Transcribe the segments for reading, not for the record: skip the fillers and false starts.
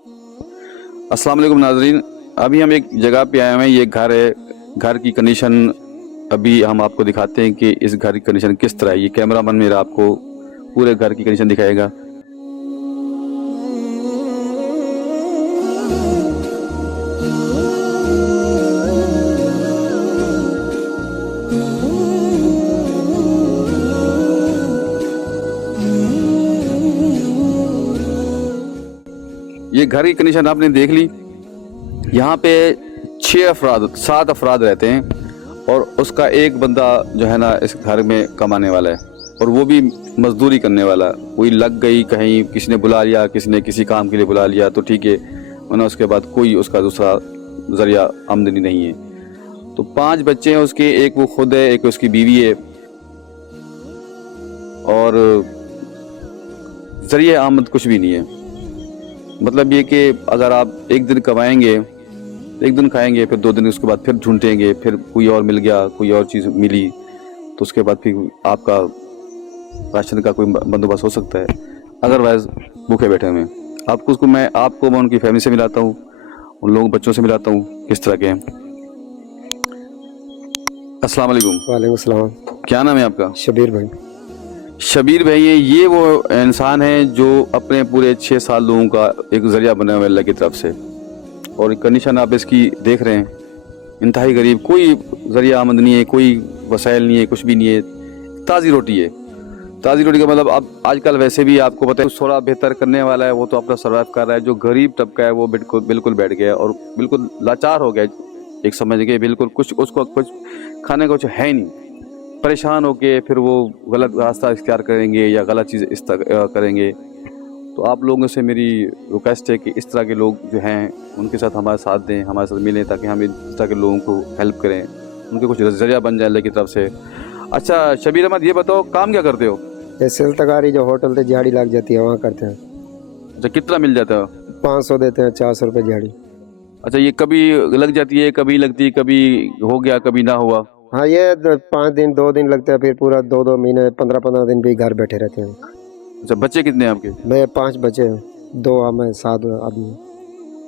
अस्सलाम वालेकुम नाजरीन, अभी हम एक जगह पे आए हुए हैं। ये घर है, घर की कंडीशन अभी हम आपको दिखाते हैं कि इस घर की कंडीशन किस तरह है। ये कैमरामैन मेरा आपको पूरे घर की कंडीशन दिखाएगा। ये घर की कंडीशन आपने देख ली। यहाँ पे 7 अफराद रहते हैं और उसका एक बंदा जो है ना इस घर में कमाने वाला है, और वो भी मजदूरी करने वाला। कोई लग गई कहीं, किसी ने बुला लिया, किसी ने किसी काम के लिए बुला लिया तो ठीक है, वरना उसके बाद कोई उसका दूसरा जरिया आमदनी नहीं है। तो 5 बच्चे हैं उसके, एक वो खुद है, एक उसकी बीवी है, और जरिया आमद कुछ भी नहीं है। मतलब ये कि अगर आप एक दिन कमाएंगे, एक दिन खाएंगे, फिर 2 दिन उसके बाद फिर ढूंढेंगे, फिर कोई और मिल गया, कोई और चीज़ मिली, तो उसके बाद फिर आपका राशन का कोई बंदोबस्त हो सकता है। अदरवाइज भूखे बैठे हुए हैं। आपको मैं उनकी फैमिली से मिलाता हूँ, उन लोगों बच्चों से मिलाता हूँ किस तरह के हैं। अस्सलाम वालेकुम। वालेकुम सलाम। क्या नाम है आपका? शबीर भाई। शबीर भाई है ये वो इंसान है जो अपने पूरे 6 साल लोगों का एक जरिया बना हुआ है अल्लाह की तरफ से, और कंडीशन आप इसकी देख रहे हैं, इंतहाई गरीब, कोई जरिया आमदनी है, कोई वसाइल नहीं है, कुछ भी नहीं है। ताज़ी रोटी है। ताज़ी रोटी का मतलब अब आजकल वैसे भी आपको पता है थोड़ा बेहतर करने वाला है, वो तो अपना सर्वाइव कर रहा है। जो गरीब तबका है वो बिल्कुल बैठ गया और बिल्कुल लाचार हो गया, एक समझ के बिल्कुल कुछ उसको कुछ खाने को कुछ है ही नहीं। परेशान होके फिर वो गलत रास्ता इख्तियार करेंगे या गलत चीज़ करेंगे। तो आप लोगों से मेरी रिक्वेस्ट है कि इस तरह के लोग जो हैं उनके साथ हमारे साथ दें, हमारे साथ मिलें, ताकि हम इस तरह के लोगों को हेल्प करें, उनके कुछ जरिया बन जाए अल्लाह की तरफ से। अच्छा शबीर अहमद, ये बताओ काम क्या करते हो? सेल तकारी जो होटल पे झाड़ी लग जाती है वहाँ करते हैं। अच्छा, कितना मिल जाता है? 500 देते हैं, 400 रुपये झाड़ी। अच्छा, ये कभी लग जाती है, कभी लगती है, कभी हो गया, कभी ना हुआ? हाँ, ये 5 दिन 2 दिन लगते हैं, फिर पूरा 2 महीने 15 दिन भी घर बैठे रहते हैं। अच्छा, बच्चे कितने हैं आपके? मैं 5 बच्चे हैं, 2 हमें 7 आदमी।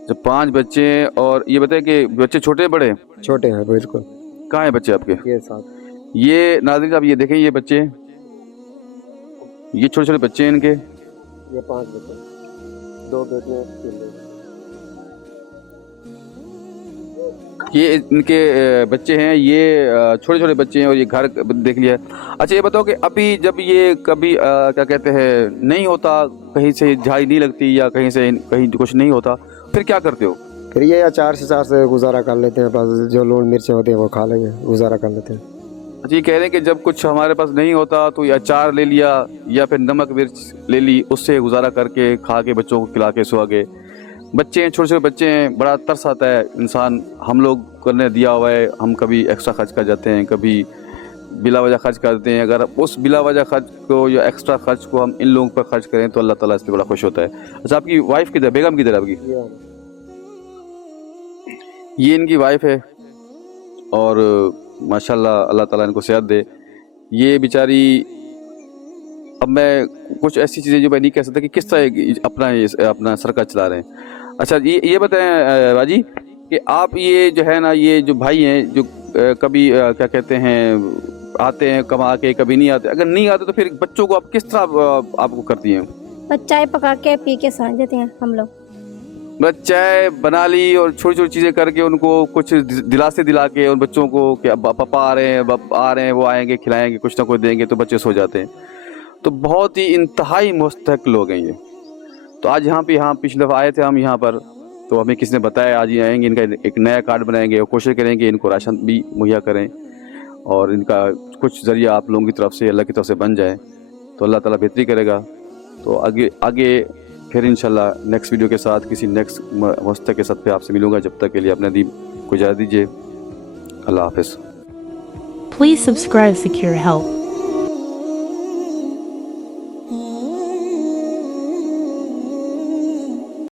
जब 5 बच्चे हैं, और ये बताए कि बच्चे छोटे बड़े? छोटे हैं बिल्कुल। कहाँ हैं बच्चे आपके? ये 7। ये नाज़रीन आप ये देखें, ये बच्चे, ये छोटे छोटे बच्चे हैं इनके। ये 5 बच्चे, 2 बेटियां 3 बेटे। ये इनके बच्चे हैं, ये छोटे छोटे बच्चे हैं, और ये घर देख लिया। अच्छा, ये बताओ कि अभी जब ये कभी क्या कहते हैं नहीं होता, कहीं से झाड़ी नहीं लगती या कहीं से कहीं कुछ नहीं होता, फिर क्या करते हो? फिर ये अचार से गुजारा कर लेते हैं, बस जो लून मिर्चें होती हैं वो खा लेंगे, गुजारा कर लेते हैं। अच्छा, ये कह रहे हैं कि जब कुछ हमारे पास नहीं होता तो ये अचार ले लिया या फिर नमक मिर्च ले ली, उससे गुजारा करके खा के बच्चों को खिला के सुहा के। बच्चे हैं, छोटे छोटे बच्चे हैं, बड़ा तरस आता है इंसान। हम लोग करने दिया हुआ है, हम कभी एक्स्ट्रा खर्च कर जाते हैं, कभी बिला वजह खर्च कर देते हैं। अगर उस बिला वजह खर्च को या एक्स्ट्रा खर्च को हम इन लोगों पर खर्च करें तो अल्लाह ताला इस पर बड़ा खुश होता है। अच्छा, आपकी वाइफ किधर, बेगम किधर है आपकी? ये इनकी वाइफ है, और माशाल्लाह अल्लाह ताला इनको सेहत दे। ये बेचारी, अब मैं कुछ ऐसी चीज़ें जो मैं नहीं कह सकता कि किस तरह अपना सरका चला रहे हैं। अच्छा, ये बताएं बाजी कि आप ये जो है ना, ये जो भाई हैं जो कभी क्या कहते हैं आते हैं कमा के, कभी नहीं आते, अगर नहीं आते तो फिर बच्चों को आप किस तरह आपको करती हैं? बस चाय पका के पी के सो जाते हैं हम लोग। बस चाय बना ली और छोटी छोटी चीज़ें करके उनको कुछ दिलासे दिला के उन बच्चों को कि पापा आ रहे हैं, वो आएंगे, खिलाएंगे, कुछ ना कुछ देंगे, तो बच्चे सो जाते हैं। तो बहुत ही इंतहाई मुस्तहक लोग हैं ये। तो आज यहाँ पिछले दफ़ा आए थे हम यहाँ पर, तो हमें किसी ने बताया आज ये आएंगे, इनका एक नया कार्ड बनाएंगे और कोशिश करेंगे इनको राशन भी मुहैया करें, और इनका कुछ ज़रिया आप लोगों की तरफ से, अल्लाह की तरफ से बन जाए तो अल्लाह ताला बेहतरी करेगा। तो आगे फिर इंशाल्लाह नेक्स्ट वीडियो के साथ किसी नेक्स्ट मुस्तहक के साथ पे आपसे मिलूँगा। जब तक के लिए अपने दी को इजाज़त दीजिए। अल्लाह हाफ़िज़। Please subscribe Secure Help.